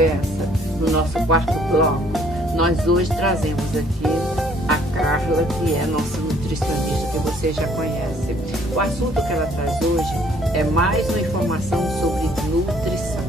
conversa, no nosso quarto bloco, nós hoje trazemos aqui a Carla, que é nossa nutricionista, que você já conhece. O assunto que ela traz hoje é mais uma informação sobre nutrição.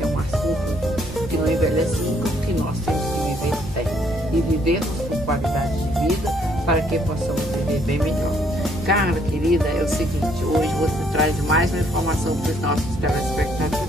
É um assunto que não envelhece nunca, porque nós temos que viver bem e vivermos com qualidade de vida para que possamos viver bem melhor. Carla, querida, é o seguinte, hoje você traz mais uma informação para os nossos telespectadores.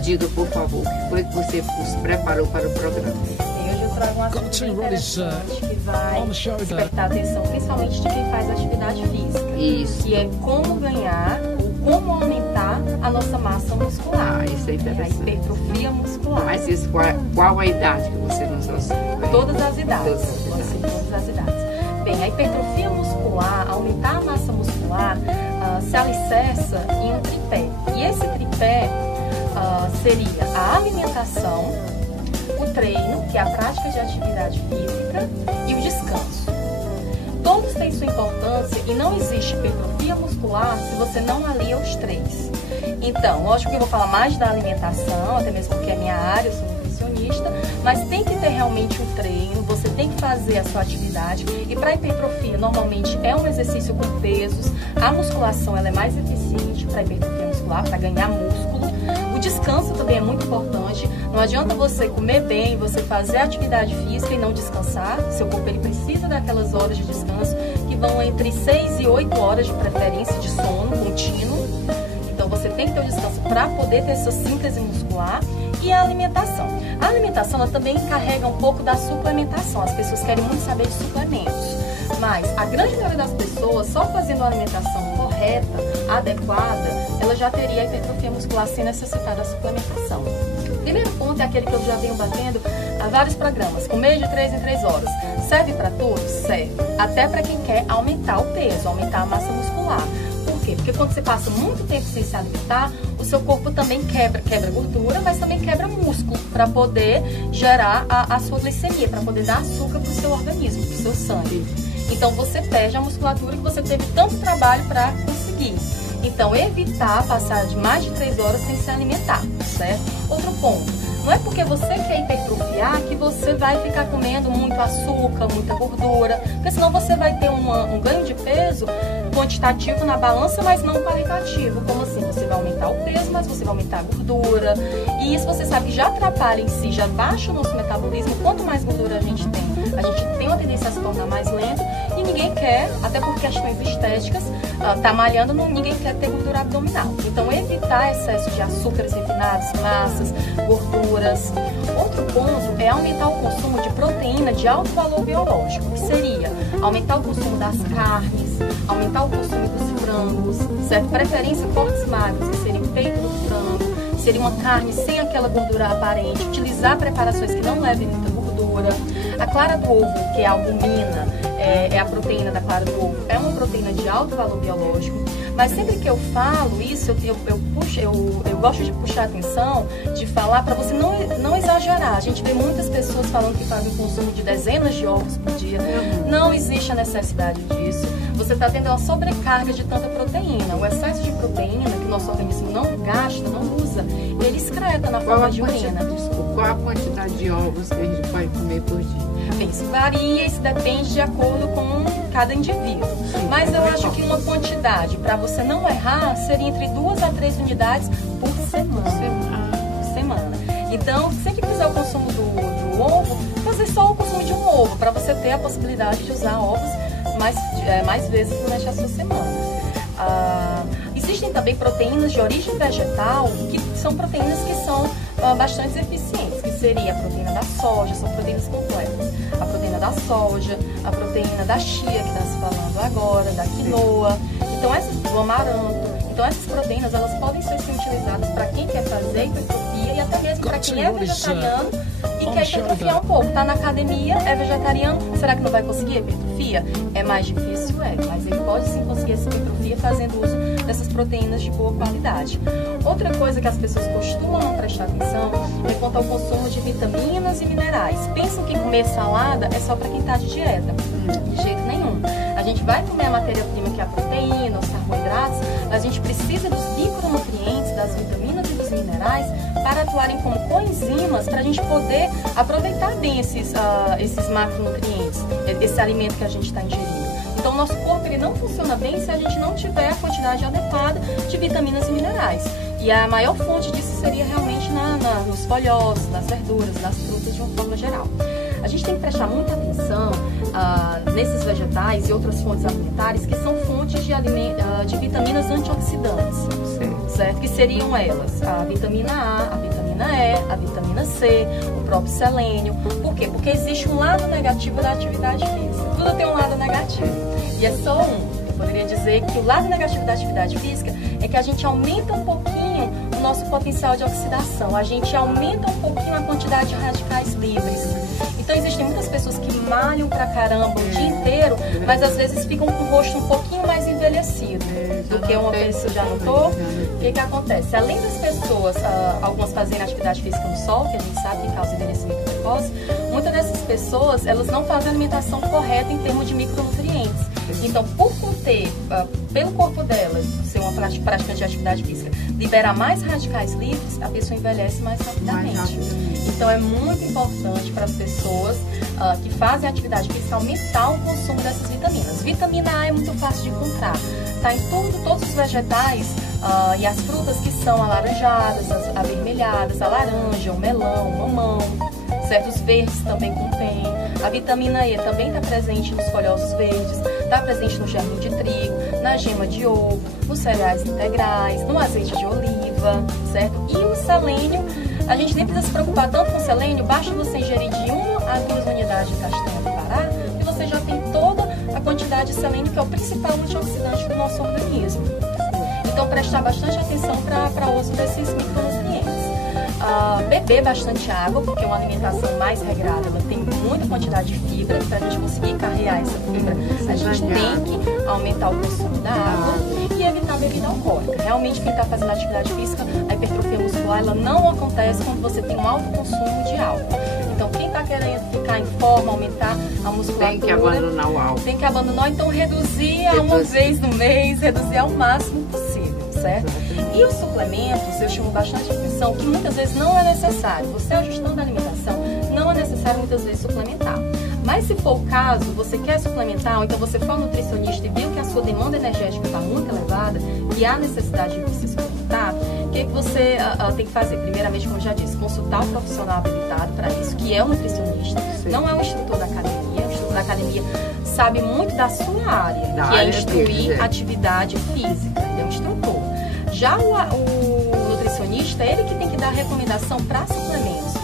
Diga, por favor, o que foi que você nos preparou para o programa? Hoje eu trago um assunto interessante que vai despertar a atenção, principalmente de quem faz atividade física. Isso. Que é como ganhar ou como aumentar a nossa massa muscular. Isso é interessante. A hipertrofia muscular. Mas isso, qual a idade que você nos auxilia? Todas as idades. Todas as idades. Bem, a hipertrofia muscular, aumentar a massa muscular, se alicerça em um tripé. E esse tripé seria a alimentação, o treino, que é a prática de atividade física, e o descanso. Todos têm sua importância e não existe hipertrofia muscular se você não alia os três. Então, lógico que eu vou falar mais da alimentação, até mesmo porque é minha área, eu sou nutricionista, mas tem que ter realmente um treino, você tem que fazer a sua atividade. E para hipertrofia, normalmente é um exercício com pesos, a musculação ela é mais eficiente para hipertrofia muscular, para ganhar músculo. O descanso também é muito importante. Não adianta você comer bem, você fazer atividade física e não descansar. Seu corpo ele precisa daquelas horas de descanso que vão entre 6 e 8 horas de preferência de sono contínuo. Então você tem que ter o descanso para poder ter essa síntese muscular. E a alimentação. A alimentação ela também carrega um pouco da suplementação. As pessoas querem muito saber de suplementos. Mas a grande maioria das pessoas, só fazendo uma alimentação correta, adequada, ela já teria a hipertrofia muscular sem necessitar da suplementação. O primeiro ponto é aquele que eu já venho batendo há vários programas. Comer de 3 em 3 horas. Serve para todos? Serve. Até para quem quer aumentar o peso, aumentar a massa muscular. Por quê? Porque quando você passa muito tempo sem se alimentar, o seu corpo também quebra gordura, mas também quebra músculo para poder gerar a sua glicemia, para poder dar açúcar para o seu organismo, para o seu sangue. Então você perde a musculatura que você teve tanto trabalho para conseguir. Então evitar passar de mais de 3 horas sem se alimentar, certo? Outro ponto. Não é porque você quer hipertrofiar que você vai ficar comendo muito açúcar, muita gordura, porque senão você vai ter um ganho de peso quantitativo na balança, mas não qualitativo. Como assim? Você vai aumentar o peso, mas você vai aumentar a gordura. E isso você sabe que já atrapalha em si, já baixa o nosso metabolismo. Quanto mais gordura a gente tem uma tendência a se tornar mais lento e ninguém quer, até por questões estéticas, tá malhando, ninguém quer ter gordura abdominal. Então evitar excesso de açúcares refinados, massas, gorduras. Outro ponto é aumentar o consumo de proteína de alto valor biológico, que seria aumentar o consumo das carnes, aumentar o consumo dos frangos, certo? Preferência cortes magros, que seria o peito do frango, seria uma carne sem aquela gordura aparente, utilizar preparações que não levem muita gordura. A clara do ovo, que é a albumina, é a proteína da clara do ovo, é uma proteína de alto valor biológico, mas sempre que eu falo isso, eu gosto de puxar a atenção, de falar para você não exagerar. A gente vê muitas pessoas falando que fazem consumo de dezenas de ovos por dia. Não existe a necessidade disso. Você está tendo uma sobrecarga de tanta proteína. O excesso de proteína que o nosso organismo não gasta, não usa, ele excreta na forma de urina. Qual a quantidade de ovos que a gente pode comer por dia? Bem, isso varia, isso depende de acordo com cada indivíduo. Mas eu acho que uma quantidade, para você não errar, seria entre 2 a 3 unidades por semana. Então, sempre que fizer o consumo do ovo, fazer só o consumo de um ovo, para você ter a possibilidade de usar ovos mais vezes durante a sua semana. Existem também proteínas de origem vegetal, que são proteínas que são bastante eficientes, que seria a proteína da soja, são proteínas completas. A proteína da soja, a proteína da chia, que está se falando agora, da quinoa, então do amaranto. Então essas proteínas, elas podem ser utilizadas para quem quer fazer hipertrofia e até mesmo para quem é vegetariano e quer hipertrofiar um pouco. Está na academia, é vegetariano, será que não vai conseguir hipertrofia? É mais difícil, mas ele pode sim conseguir essa hipertrofia fazendo uso dessas proteínas de boa qualidade. Outra coisa que as pessoas costumam não prestar atenção é quanto ao consumo de vitaminas e minerais. Pensam que comer salada é só para quem está de dieta. De jeito nenhum. A gente vai comer a matéria-prima, que é a proteína, os carboidratos, mas a gente precisa dos micronutrientes, das vitaminas e dos minerais para atuarem como coenzimas enzimas para a gente poder aproveitar bem esses macronutrientes, esse alimento que a gente está ingerindo. Então, o nosso corpo ele não funciona bem se a gente não tiver a quantidade adequada de vitaminas e minerais. E a maior fonte disso seria realmente nos folhosos, nas verduras, nas frutas de uma forma geral. A gente tem que prestar muita atenção nesses vegetais e outras fontes alimentares que são fontes de vitaminas antioxidantes, certo? Que seriam elas a vitamina A, a vitamina E, a vitamina C, o próprio selênio. Por quê? Porque existe um lado negativo da atividade física. Tudo tem um lado negativo e é só um. Eu poderia dizer que o lado negativo da atividade física é que a gente aumenta um pouquinho o nosso potencial de oxidação, a gente aumenta um pouquinho a quantidade de radicais livres. Então existem muitas pessoas que malham pra caramba o dia inteiro, mas às vezes ficam com o rosto um pouquinho mais envelhecido do que uma pessoa. Já notou? O que acontece? Além das pessoas, algumas fazendo atividade física no sol, que a gente sabe que causa envelhecimento precoce, muitas dessas pessoas, elas não fazem a alimentação correta em termos de micronutrientes. Então, por conter, pelo corpo dela, ser uma praticante de atividade física, liberar mais radicais livres, a pessoa envelhece mais rapidamente. Então, é muito importante para as pessoas que fazem atividade física aumentar o consumo dessas vitaminas. Vitamina A é muito fácil de encontrar. Está em todos os vegetais e as frutas que são alaranjadas, as avermelhadas, a laranja, o melão, o mamão. Certos verdes também contém. A vitamina E também está presente nos folhosos verdes, está presente no germe de trigo, na gema de ovo, nos cereais integrais, no azeite de oliva, certo? E o selênio, a gente nem precisa se preocupar tanto com o selênio, basta você ingerir de 1 a 2 unidades de castanha do Pará e você já tem toda a quantidade de selênio, que é o principal antioxidante do nosso organismo. Então, prestar bastante atenção para o uso desses micronutrientes. Beber bastante água, porque uma alimentação mais regrada, ela tem muita quantidade de fibra. Para a gente conseguir carregar essa fibra, a gente tem que aumentar o consumo da água e evitar a bebida alcoólica. Realmente, quem está fazendo atividade física, a hipertrofia muscular, ela não acontece quando você tem um alto consumo de álcool. Então, quem está querendo ficar em forma, aumentar a musculatura, tem que abandonar o álcool. Tem que abandonar, então reduzir a uma vez no mês, reduzir ao máximo possível, certo? E os suplementos, eu chamo bastante atenção que muitas vezes não é necessário. Você ajustando a alimentação, não é necessário muitas vezes suplementar. Mas se for o caso, você quer suplementar, ou então você for nutricionista e viu que a sua demanda energética está muito elevada e há necessidade de você suplementar, o que você tem que fazer? Primeiramente, como eu já disse, consultar o profissional habilitado para isso, que é o nutricionista, não é o instrutor da academia. O instrutor da academia sabe muito da sua área, que é instruir atividade física, ele é um instrutor. Já o nutricionista, ele que tem que dar recomendação para suplementos.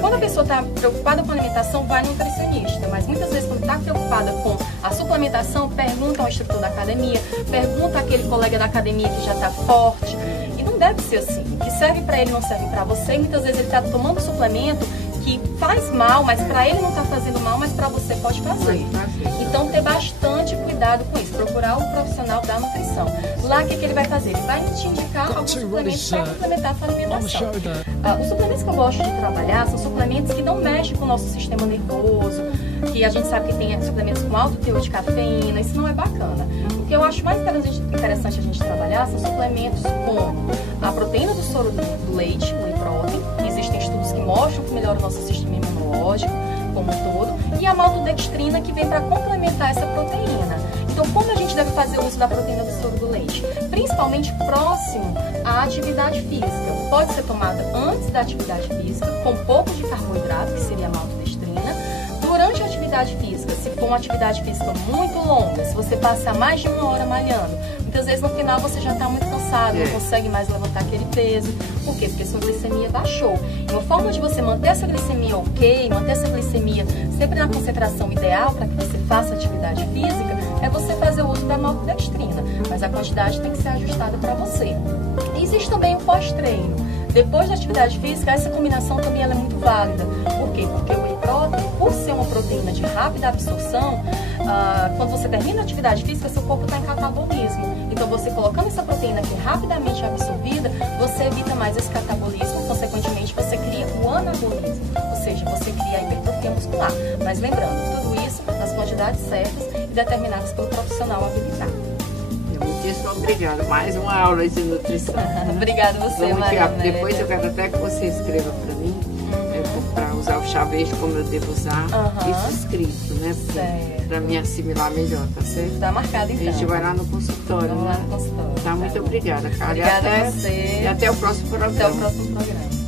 Quando a pessoa está preocupada com a alimentação, vai no nutricionista. Mas muitas vezes, quando está preocupada com a suplementação, pergunta ao instrutor da academia, pergunta àquele colega da academia que já está forte. E não deve ser assim. O que serve para ele não serve para você. E muitas vezes ele está tomando suplemento que faz mal, mas para ele não está fazendo mal, mas para você pode fazer. Então, ter bastante cuidado com isso. Procurar o profissional da nutrição. Lá, o que ele vai fazer? Ele vai te indicar alguns suplementos para complementar a sua alimentação. Os suplementos que eu gosto de trabalhar são suplementos que não mexem com o nosso sistema nervoso, que a gente sabe que tem suplementos com alto teor de cafeína. Isso não é bacana. O que eu acho mais interessante a gente trabalhar são suplementos como a proteína do soro do leite, o whey protein. Existem estudos que mostram que melhora o nosso sistema imunológico como um todo, e a maltodextrina, que vem para complementar essa proteína. Então, como a gente deve fazer o uso da proteína do soro do leite? Principalmente próximo à atividade física. Pode ser tomada antes da atividade física, com pouco de carboidrato, que seria a maltodextrina. Durante a atividade física, se for uma atividade física muito longa, se você passar mais de 1 hora malhando, muitas vezes no final você já está muito cansado, não consegue mais levantar aquele peso. Por quê? Porque sua glicemia baixou. E uma forma de você manter essa glicemia ok, manter essa glicemia sempre na concentração ideal para que você faça atividade física, é você fazer o uso da maltodextrina. Mas a quantidade tem que ser ajustada para você. E existe também o pós-treino. Depois da atividade física, essa combinação também ela é muito válida. Por quê? Porque o whey protein, por ser uma proteína de rápida absorção, quando você termina a atividade física, seu corpo está em catabolismo. Então, você colocando essa proteína que é rapidamente absorvida, você evita mais esse catabolismo, consequentemente, você cria o anabolismo. Ou seja, você cria a hipertrofia muscular. Mas lembrando, tudo isso nas quantidades certas e determinadas pelo profissional habilitado. Muitíssimo obrigada. Mais uma aula de nutrição. Obrigada a você, Maria. Depois eu quero até que você escreva para mim Para usar o chá verde como eu devo usar, isso escrito, né? Para me assimilar melhor, tá certo? Tá marcado então. A gente vai lá no consultório. Vamos lá no consultório. Tá, muito obrigada, Carla. Obrigada a você. E até o próximo programa. Até o próximo programa.